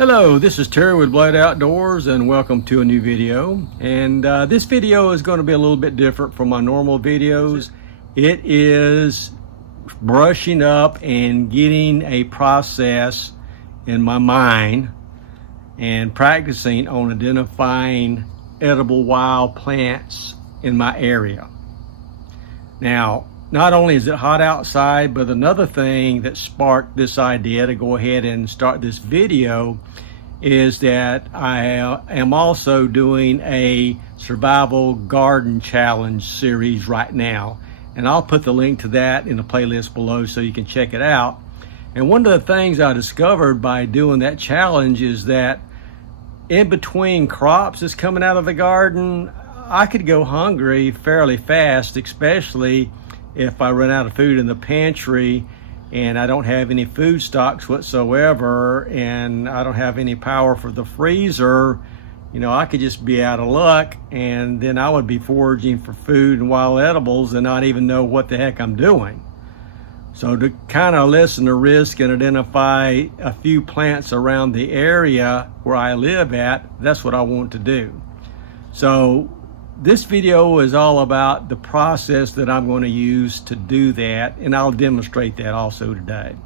Hello, this is Terry with Blade Outdoors and welcome to a new video. And this video is going to be a little bit different from my normal videos. It is brushing up and getting a process in my mind and practicing on identifying edible wild plants in my area. Now, not only is it hot outside, but another thing that sparked this idea to go ahead and start this video is that I am also doing a survival garden challenge series right now. And I'll put the link to that in the playlist below so you can check it out. And one of the things I discovered by doing that challenge is that in between crops that's coming out of the garden, I could go hungry fairly fast, especially if I run out of food in the pantry and I don't have any food stocks whatsoever and I don't have any power for the freezer. You know, I could just be out of luck, and then I would be foraging for food and wild edibles and not even know what the heck I'm doing. So to kind of lessen the risk and identify a few plants around the area where I live at, that's what I want to do. So this video is all about the process that I'm going to use to do that, and I'll demonstrate that also today.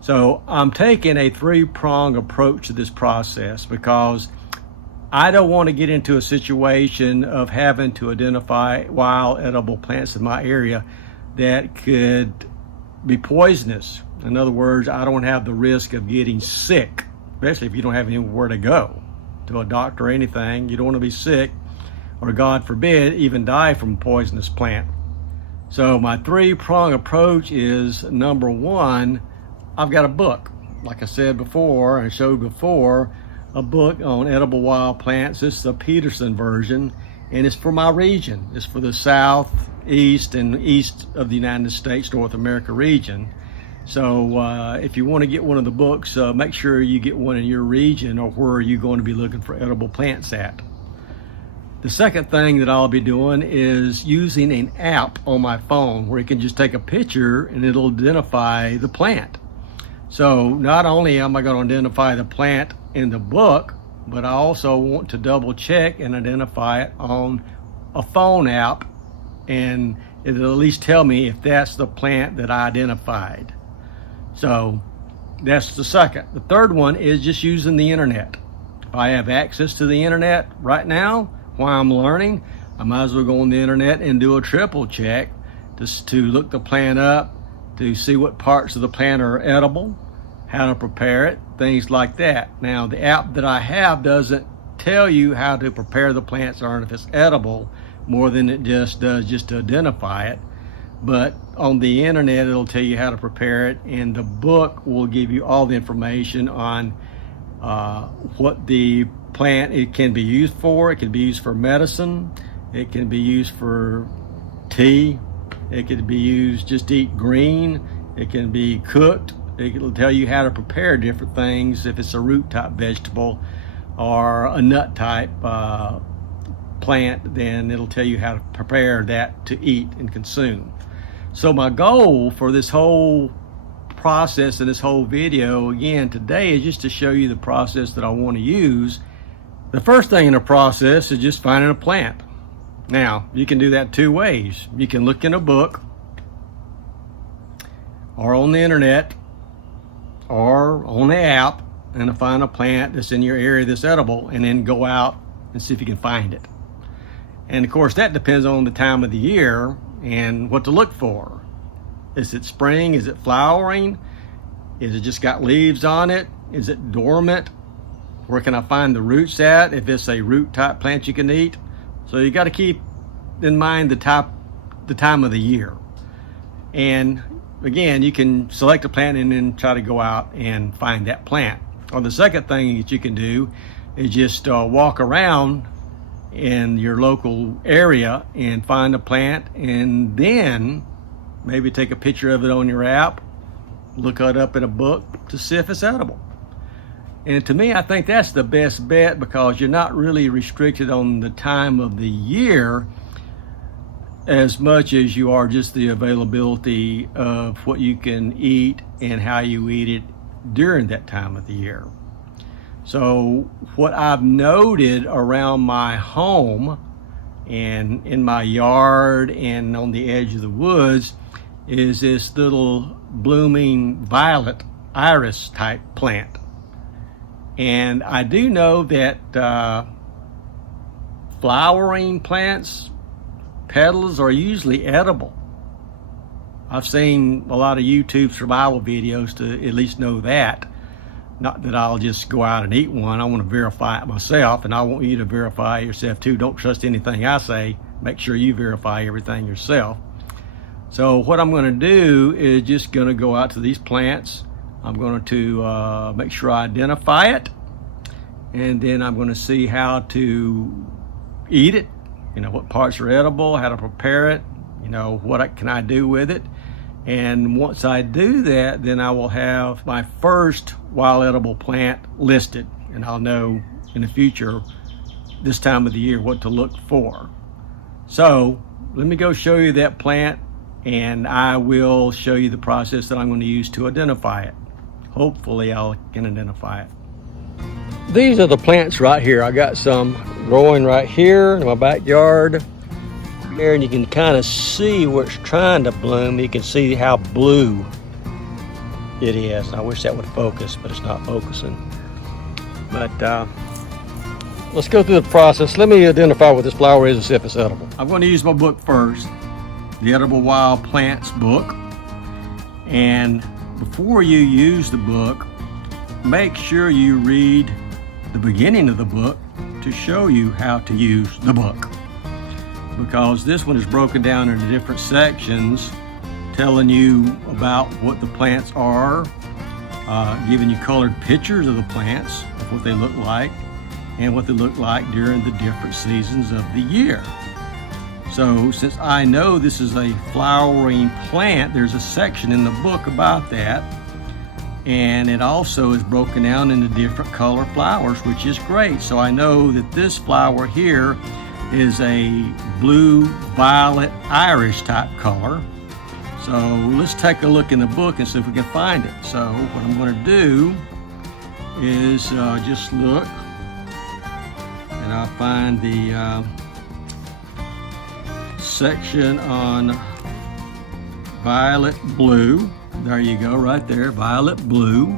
So I'm taking a three-pronged approach to this process because I don't want to get into a situation of having to identify wild edible plants in my area that could be poisonous. In other words, I don't have the risk of getting sick, especially if you don't have anywhere to go, to a doctor or anything. You don't want to be sick, or God forbid, even die from a poisonous plant. So my three-prong approach is, number one, I've got a book. Like I said before, and showed before, a book on edible wild plants. This is the Peterson version, and it's for my region. It's for the southeast and east of the United States, North America region. So if you want to get one of the books, make sure you get one in your region or where you're going to be looking for edible plants at. The second thing that I'll be doing is using an app on my phone where you can just take a picture and it'll identify the plant. So not only am I going to identify the plant in the book, but I also want to double check and identify it on a phone app, and it'll at least tell me if that's the plant that I identified. So that's the second. The third one is just using the internet. If I have access to the internet right now, while I'm learning, I might as well go on the internet and do a triple check just to look the plant up, to see what parts of the plant are edible, how to prepare it, things like that. Now, the app that I have doesn't tell you how to prepare the plants or if it's edible, more than it just does just to identify it. But on the internet, it'll tell you how to prepare it, and the book will give you all the information on what the plant it can be used for. It can be used for medicine, it can be used for tea, it can be used just to eat green, it can be cooked. It'll tell you how to prepare different things. If it's a root type vegetable or a nut type plant, then it'll tell you how to prepare that to eat and consume. So my goal for this whole process and this whole video again today is just to show you the process that I want to use. The first thing in the process is just finding a plant. Now, you can do that two ways. You can look in a book or on the internet or on the app and find a plant that's in your area that's edible, and then go out and see if you can find it. And of course, that depends on the time of the year and what to look for. Is it spring? Is it flowering? Is it just got leaves on it? Is it dormant? Where can I find the roots at if it's a root type plant you can eat? So you got to keep in mind the time of the year. And again, you can select a plant and then try to go out and find that plant. Or the second thing that you can do is just walk around in your local area and find a plant, and then maybe take a picture of it on your app, look it up in a book to see if it's edible. And to me, I think that's the best bet because you're not really restricted on the time of the year as much as you are just the availability of what you can eat and how you eat it during that time of the year. So what I've noted around my home and in my yard and on the edge of the woods is this little blooming violet iris type plant. And I do know that flowering plants, petals are usually edible. I've seen a lot of YouTube survival videos to at least know that. Not that I'll just go out and eat one. I want to verify it myself, and I want you to verify it yourself too. Don't trust anything I say. Make sure you verify everything yourself. So what I'm going to do is just going to go out to these plants. I'm going to make sure I identify it, and then I'm going to see how to eat it, you know, what parts are edible, how to prepare it, you know, what can I do with it. And once I do that, then I will have my first wild edible plant listed, and I'll know in the future, this time of the year, what to look for. So let me go show you that plant, and I will show you the process that I'm going to use to identify it. Hopefully I can identify it. These are the plants right here. I got some growing right here in my backyard. There, and you can kind of see where it's trying to bloom. You can see how blue it is. I wish that would focus, but it's not focusing. But let's go through the process. Let me identify what this flower is and see if it's edible. I'm going to use my book first, the Edible Wild Plants book. And before you use the book, make sure you read the beginning of the book to show you how to use the book. Because this one is broken down into different sections, telling you about what the plants are, giving you colored pictures of the plants, of what they look like, and what they look like during the different seasons of the year. So since I know this is a flowering plant, there's a section in the book about that. And it also is broken down into different color flowers, which is great. So I know that this flower here is a blue violet iris type color. So let's take a look in the book and see if we can find it. So what I'm going to do is just look, and I'll find the section on violet blue. There you go, right there, violet blue.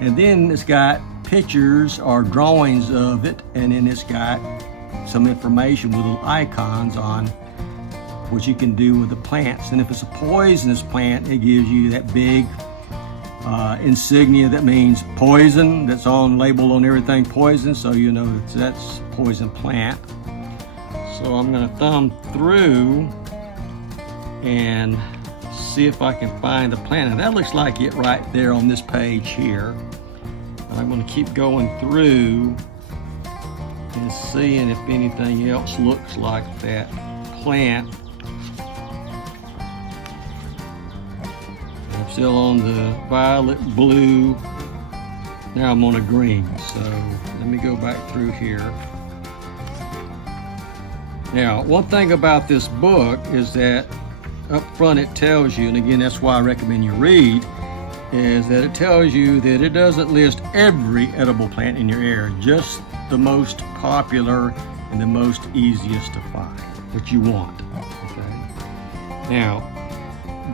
And then it's got pictures or drawings of it, and then it's got some information with little icons on what you can do with the plants. And if it's a poisonous plant, it gives you that big insignia that means poison, that's on label on everything poison, so you know that's poison plant. So I'm going to thumb through and see if I can find a plant. And that looks like it right there on this page here. But I'm going to keep going through and seeing if anything else looks like that plant. I'm still on the violet blue. Now I'm on a green. So let me go back through here. Now, one thing about this book is that up front it tells you, and again that's why I recommend you read, is that it tells you that it doesn't list every edible plant in your area, just the most popular and the most easiest to find that you want. Okay. Now,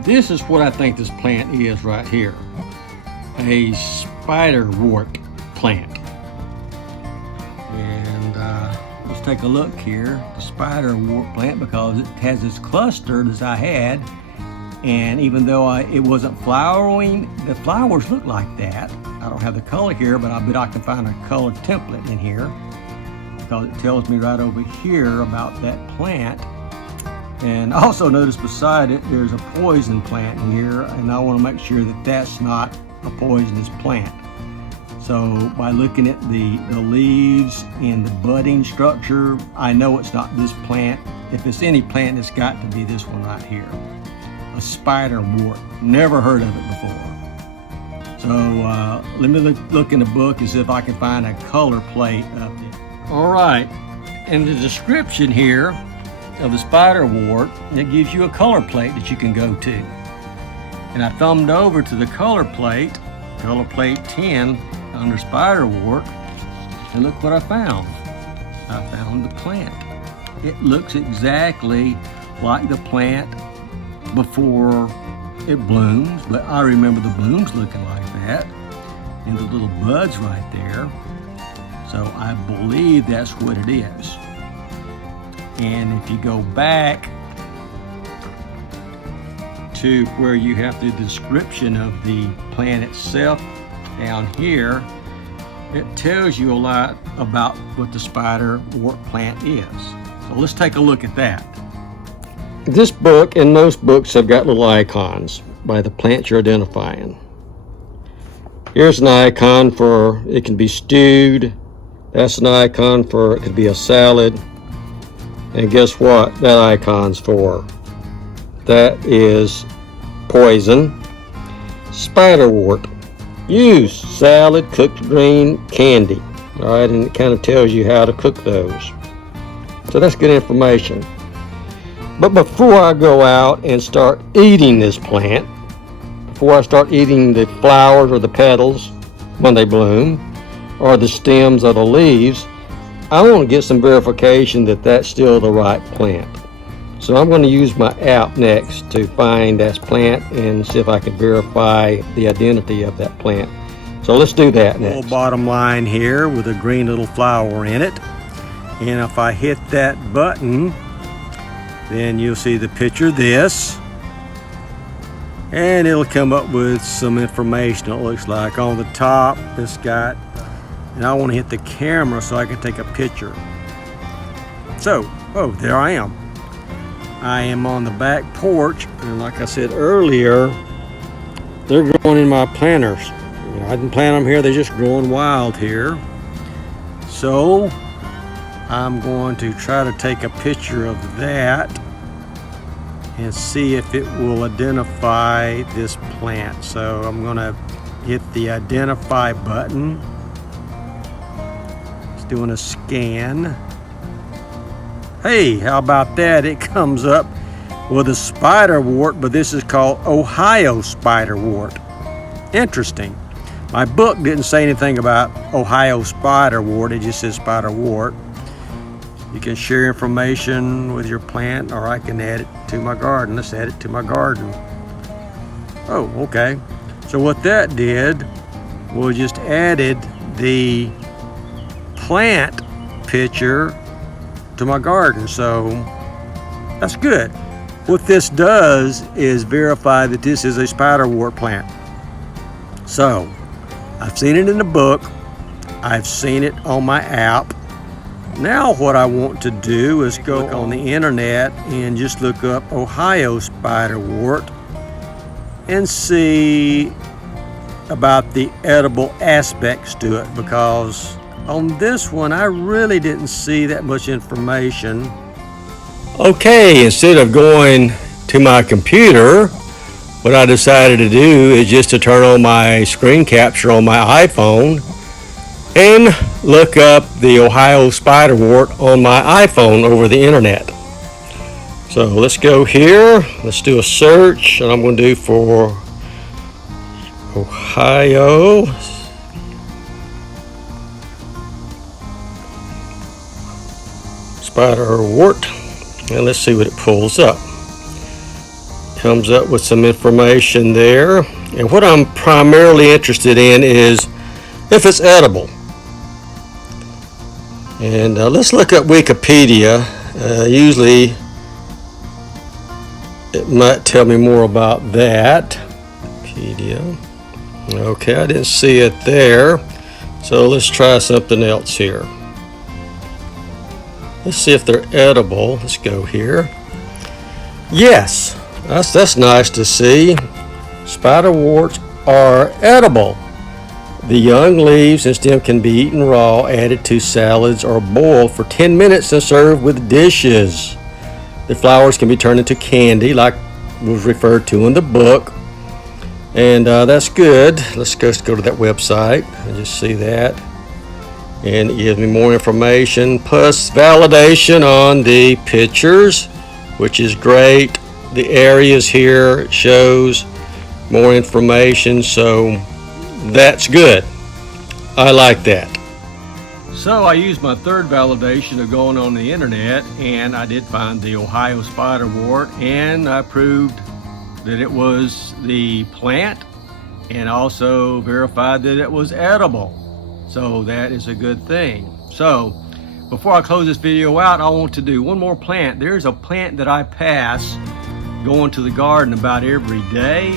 this is what I think this plant is right here, a spiderwort plant. And let's take a look here, the spiderwort plant, because it has this cluster as I had, and even though it wasn't flowering, the flowers look like that. I don't have the color here, but I bet I can find a color template in here, because it tells me right over here about that plant. And also notice beside it there's a poison plant here, and I want to make sure that that's not a poisonous plant. So by looking at the leaves and the budding structure, I know it's not this plant. If it's any plant, it's got to be this one right here, a spiderwort. Never heard of it before. So let me look in the book and see if I can find a color plate up there. All right, in the description here of the spiderwort, it gives you a color plate that you can go to. And I thumbed over to the color plate 10 under spiderwort, And look what I found. I found the plant. It looks exactly like the plant before it blooms, but I remember the blooms looking like that and the little buds right there. So I believe that's what it is. And if you go back to where you have the description of the plant itself down here, it tells you a lot about what the spiderwort plant is. So let's take a look at that. This book and most books have got little icons by the plants you're identifying. Here's an icon for it can be stewed. That's an icon for it could be a salad. And guess what that icon's for? That is poison. Spiderwort. Use salad, cooked green, candy. All right, and it kind of tells you how to cook those. So that's good information. But before I go out and start eating this plant, before I start eating the flowers or the petals when they bloom, or the stems or the leaves, I want to get some verification that that's still the right plant. So I'm going to use my app next to find that plant and see if I can verify the identity of that plant. So let's do that next. Little bottom line here with a green little flower in it. And if I hit that button, then you'll see the picture of this. And it'll come up with some information. It looks like on the top, it's got, and I want to hit the camera so I can take a picture. So, oh, there I am. I am on the back porch, and like I said earlier, they're growing in my planters. I didn't plant them here, they're just growing wild here. So, I'm going to try to take a picture of that and see if it will identify this plant. So I'm going to hit the identify button. It's doing a scan. Hey, how about that? It comes up with a spiderwort, but this is called Ohio spiderwort. Interesting. My book didn't say anything about Ohio spiderwort, it just says spiderwort. You can share information with your plant, or I can add it to my garden. Let's add it to my garden. Oh, okay. So what that did was just added the plant picture to my garden. So that's good. What this does is verify that this is a spiderwort plant. So I've seen it in the book. I've seen it on my app. Now what I want to do is go on the internet and just look up Ohio spiderwort and see about the edible aspects to it, because on this one I really didn't see that much information. Okay, instead of going to my computer, what I decided to do is just to turn on my screen capture on my iPhone and look up the Ohio spiderwort on my iPhone over the internet. So let's go here, let's do a search, and I'm going to do for Ohio spiderwort, and let's see what it pulls up. Comes up with some information there, and what I'm primarily interested in is if it's edible. And let's look up Wikipedia. Usually it might tell me more about that. Wikipedia. Okay, I didn't see it there. So let's try something else here. Let's see if they're edible. Let's go here. Yes, that's nice to see. Spiderworts are edible. The young leaves and stem can be eaten raw, added to salads, or boiled for 10 minutes and served with dishes. The flowers can be turned into candy, like was referred to in the book. And that's good. Let's go to that website and just see that. And it gives me more information, plus validation on the pictures, which is great. The areas here, it shows more information, so that's good. I like that. So I used my third validation of going on the internet, and I did find the Ohio spiderwort, and I proved that it was the plant and also verified that it was edible. So that is a good thing. So before I close this video out, I want to do one more plant. There's a plant that I pass going to the garden about every day,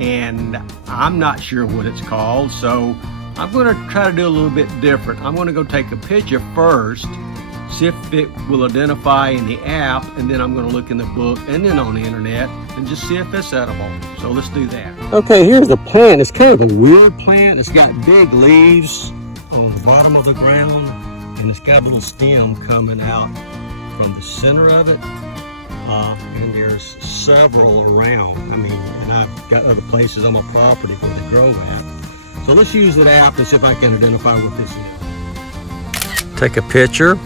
and I'm not sure what it's called, so I'm going to try to do a little bit different. I'm going to go take a picture first, see if it will identify in the app, and then I'm going to look in the book and then on the internet and just see if it's edible. So let's do that. Okay, here's the plant. It's kind of a weird plant. It's got big leaves on the bottom of the ground, and it's got a little stem coming out from the center of it. And there's several around. I mean, and I've got other places on my property where they grow at. So let's use that app and see if I can identify what this is. Take a picture.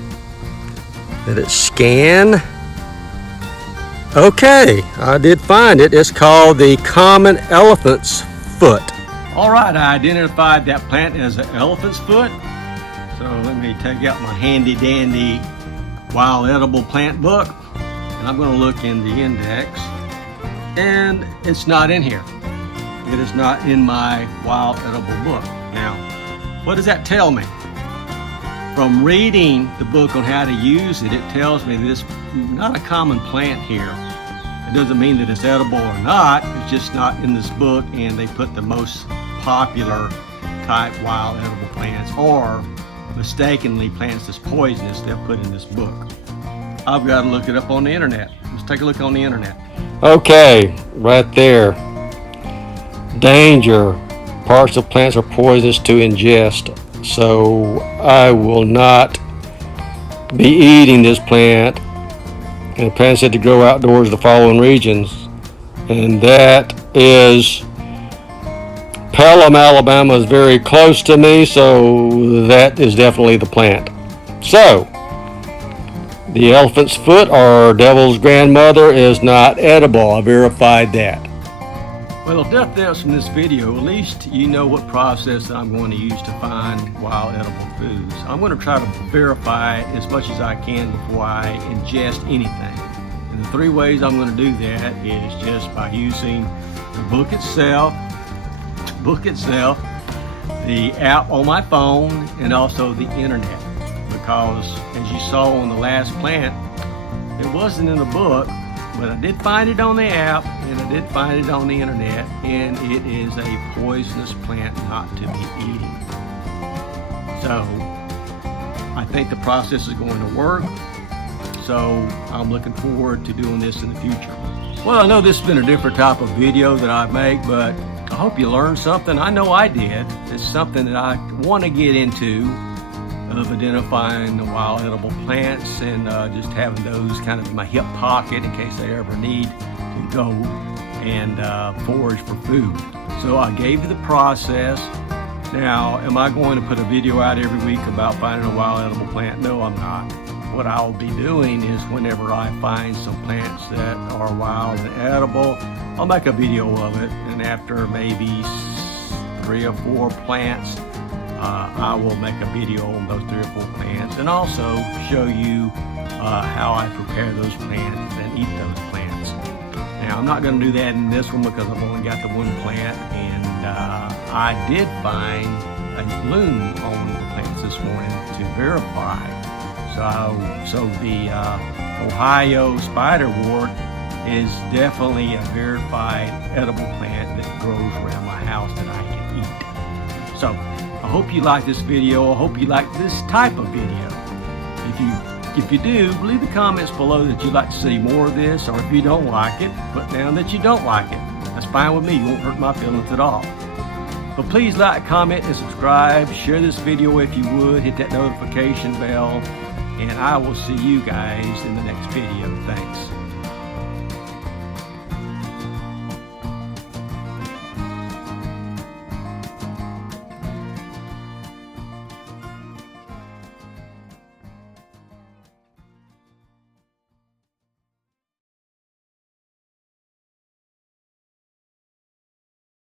Let it scan. Okay, I did find it. It's called the common elephant's foot. All right, I identified that plant as an elephant's foot. So let me take out my handy dandy wild edible plant book, and I'm going to look in the index, and it's not in here. It is not in my wild edible book. Now, what does that tell me? From reading the book on how to use it, it tells me that it's not a common plant here. It doesn't mean that it's edible or not, it's just not in this book, and they put the most popular type wild edible plants, or mistakenly plants that's poisonous, they'll put in this book. I've got to look it up on the internet. Let's take a look on the internet. Okay, right there. Danger. Parts of plants are poisonous to ingest. So I will not be eating this plant. And the plant said to grow outdoors in the following regions. And that is Pelham, Alabama is very close to me, so that is definitely the plant. So, the elephant's foot, or devil's grandmother, is not edible. I verified that. Well, if nothing else from this video, at least you know what process I'm going to use to find wild edible foods. I'm going to try to verify as much as I can before I ingest anything. And the three ways I'm going to do that is just by using the book itself, the app on my phone, and also the internet. Because as you saw on the last plant, it wasn't in the book, but I did find it on the app, and I did find it on the internet, and it is a poisonous plant not to be eating. So I think the process is going to work, so I'm looking forward to doing this in the future. Well, I know this has been a different type of video that I make, but I hope you learned something. I know I did. It's something that I want to get into, of identifying the wild edible plants, and just having those kind of in my hip pocket in case I ever need to go and forage for food. So I gave you the process. Now, am I going to put a video out every week about finding a wild edible plant? No, I'm not. What I'll be doing is whenever I find some plants that are wild and edible, I'll make a video of it, and after maybe 3 or 4 plants, I will make a video on those 3 or 4 plants, and also show you how I prepare those plants and eat those plants. Now, I'm not going to do that in this one because I've only got the one plant, and I did find a bloom on the plants this morning to verify. So the Ohio spiderwort is definitely a verified edible plant that grows around my house that I can eat. So I hope you like this video. I hope you like this type of video. If you do, leave the comments below that you'd like to see more of this, or if you don't like it, put down that you don't like it. That's fine with me. You won't hurt my feelings at all. But please like, comment, and subscribe. Share this video if you would. Hit that notification bell. And I will see you guys in the next video. Thanks.